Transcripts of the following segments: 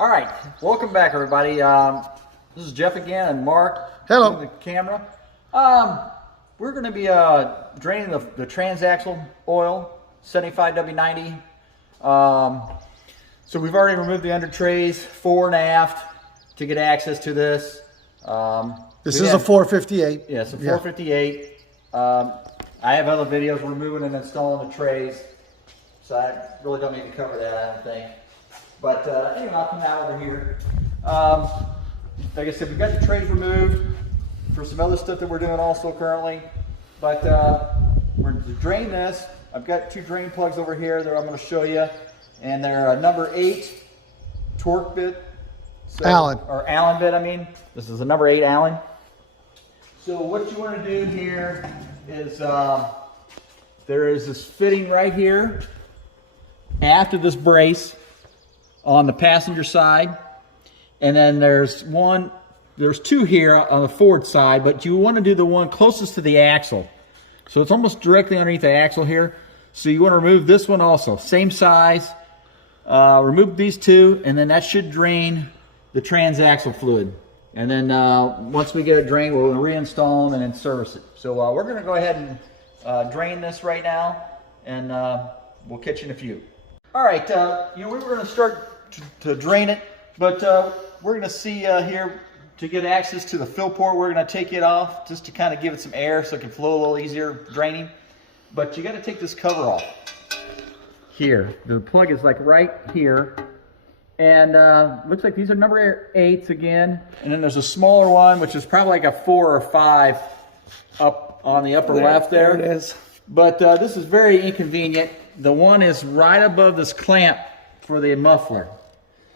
All right, welcome back, everybody. This is Jeff again and Mark. Hello. The camera. We're going to be draining the Transaxle oil, 75W90. So we've already removed the under trays, fore and aft, to get access to this. This is a 458. Yeah, it's a 458. I have other videos removing and installing the trays, so I really don't need to cover that, I don't think. But anyway, I'll come out over here. Like I said, we've got the trays removed for some other stuff that we're doing also currently. But we're to drain this. I've got two drain plugs over here that I'm going to show you, and they're a number 8 torque bit. So, Allen. Or Allen bit, I mean. This is a number 8 Allen. So what you want to do here is there is this fitting right here after this brace on the passenger side, and then there's two here on the forward side, but you want to do the one closest to the axle. So it's almost directly underneath the axle here. So you want to remove this one also, same size. Remove these two, and then that should drain the transaxle fluid. And then once we get it drained, we'll reinstall them and then service it. So we're going to go ahead and drain this right now, and we'll catch you in a few. All right, we were going to start to drain it, but we're going to see here, to get access to the fill port, we're going to take it off just to kind of give it some air so it can flow a little easier draining. But you got to take this cover off here. The plug is like right here, and looks like these are number 8s again, and then there's a smaller one which is probably like a 4 or 5 up on the upper left there. There it is. But this is very inconvenient. The one is right above this clamp for the muffler.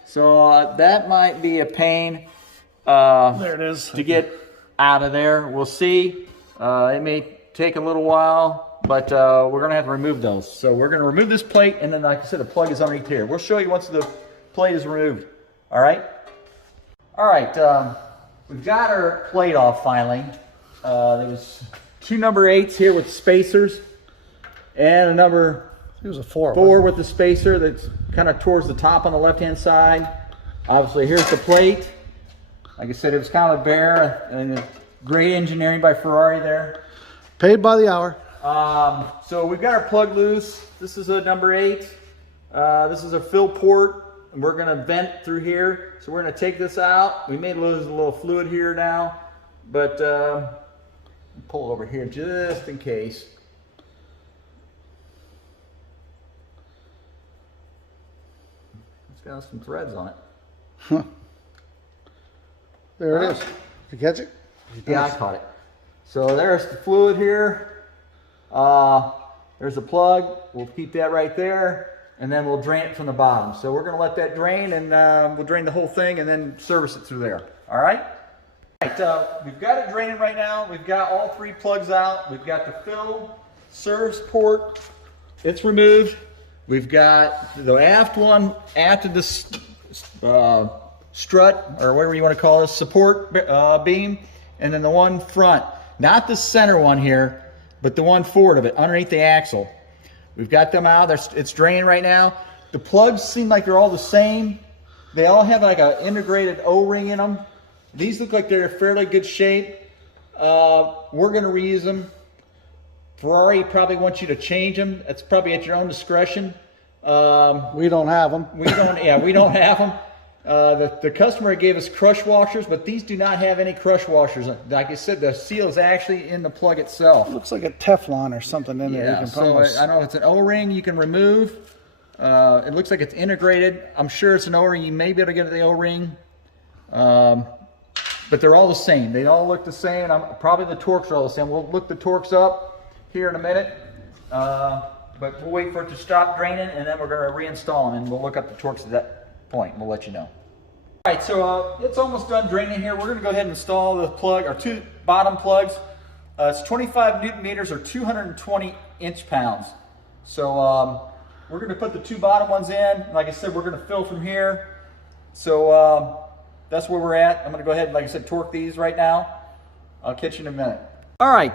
So that might be a pain There it is. to get out of there. We'll see. It may take a little while, but we're going to have to remove those. So we're going to remove this plate, and then, like I said, the plug is underneath here. We'll show you once the plate is removed. All right? All right. We've got our plate off finally. There was two number 8s here with spacers, and a number It was a 4. 4 with the spacer that's kind of towards the top on the left-hand side. Obviously, here's the plate. Like I said, it was kind of bare, and great engineering by Ferrari there. Paid by the hour. So we've got our plug loose. This is a number 8. This is a fill port, and we're going to vent through here. So we're going to take this out. We may lose a little fluid here now, but pull it over here just in case. It's got some threads on it. Huh. There it is. Did you catch it? Yeah, I caught it. So there's the fluid here. There's the plug. We'll keep that right there, and then we'll drain it from the bottom. So we're going to let that drain, and we'll drain the whole thing and then service it through there. All right? All right, we've got it draining right now. We've got all 3 plugs out. We've got the fill service port. It's removed. We've got the aft one after this strut, or whatever you want to call it, support beam, and then the one front. Not the center one here, but the one forward of it, underneath the axle. We've got them out. It's draining right now. The plugs seem like they're all the same. They all have like an integrated O-ring in them. These look like they're in fairly good shape. We're going to reuse them. Ferrari probably wants you to change them. That's probably at your own discretion. We don't have them. We don't have them. The customer gave us crush washers, but these do not have any crush washers. Like I said, the seal is actually in the plug itself. It looks like a Teflon or something in there. You can so I know it's an O-ring you can remove. It looks like it's integrated. I'm sure it's an O-ring. You may be able to get the O-ring. But they're all the same. They all look the same. Probably the torques are all the same. We'll look the torques up here in a minute. But we'll wait for it to stop draining, and then we're going to reinstall them, and we'll look up the torques at that point. We'll let you know. All right, so it's almost done draining here. We're going to go ahead and install the plug, our 2 bottom plugs. It's 25 Newton meters or 220 inch-pounds. So we're going to put the 2 bottom ones in. Like I said, we're going to fill from here. So that's where we're at. I'm going to go ahead and, like I said, torque these right now. I'll catch you in a minute. All right,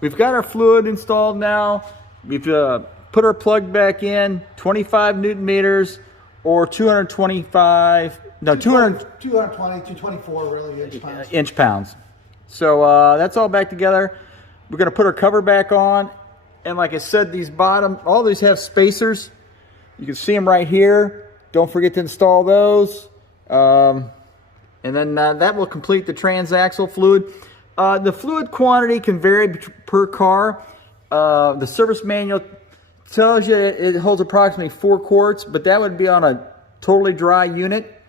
we've got our fluid installed now. We've put our plug back in, 25 Newton meters, or 225, no, 200 220, 224 really inch pounds. inch pounds. So that's all back together. We're going to put our cover back on. And like I said, these bottom, all these have spacers. You can see them right here. Don't forget to install those. And then that will complete the transaxle fluid. The fluid quantity can vary per car. The service manual tells you it holds approximately 4 quarts, but that would be on a totally dry unit.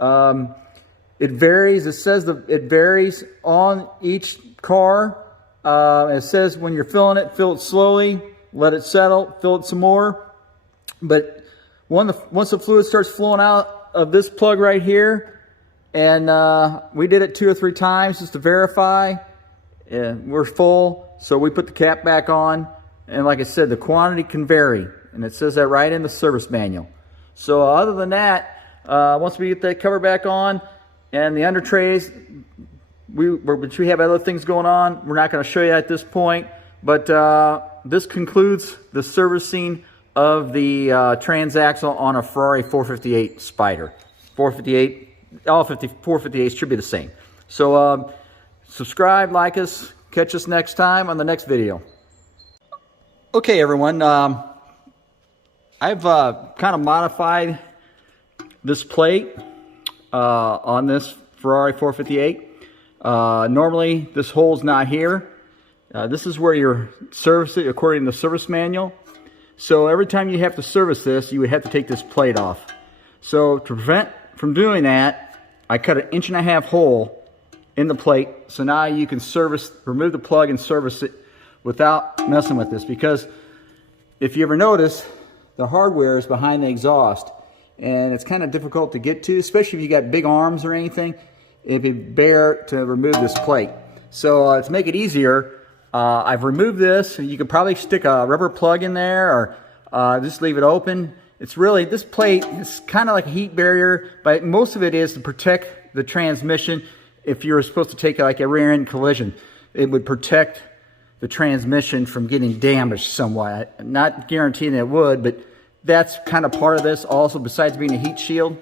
It varies. It says it varies on each car. It says when you're filling it, fill it slowly, let it settle, fill it some more. But once the fluid starts flowing out of this plug right here, and we did it 2 or 3 times just to verify, and we're full. So we put the cap back on, and like I said, the quantity can vary, and it says that right in the service manual. So other than that, once we get that cover back on and the under trays, we have other things going on. We're not going to show you at this point, but this concludes the servicing of the transaxle on a Ferrari 458 Spider. 458, all 458s should be the same. So subscribe, like us, catch us next time on the next video. Okay, everyone, I've kind of modified this plate on this Ferrari 458. Normally this hole's not here. This is where you're servicing according to the service manual. So every time you have to service this, you would have to take this plate off. So to prevent from doing that, I cut an 1.5 inch hole in the plate. So now you can remove the plug and service it without messing with this. Because if you ever notice, the hardware is behind the exhaust, and it's kind of difficult to get to, especially if you got big arms or anything. It'd be better to remove this plate. So to make it easier, I've removed this. You could probably stick a rubber plug in there, or just leave it open. It's really, this plate is kind of like a heat barrier, but most of it is to protect the transmission. If you were supposed to take like a rear end collision, it would protect the transmission from getting damaged somewhat. I'm not guaranteeing it would, but that's kind of part of this also, besides being a heat shield.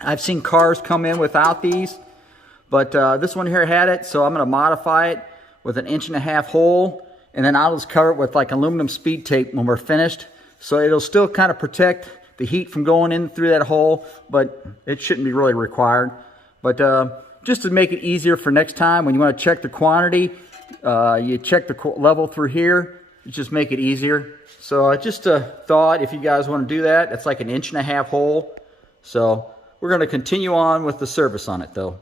I've seen cars come in without these, but this one here had it, so I'm going to modify it with an 1.5 inch hole, and then I'll just cover it with like aluminum speed tape when we're finished. So it'll still kind of protect the heat from going in through that hole, but it shouldn't be really required. But just to make it easier for next time, when you want to check the quantity, you check the level through here. Just make it easier. So just a thought, if you guys want to do that, it's like an 1.5 inch hole. So we're going to continue on with the service on it though.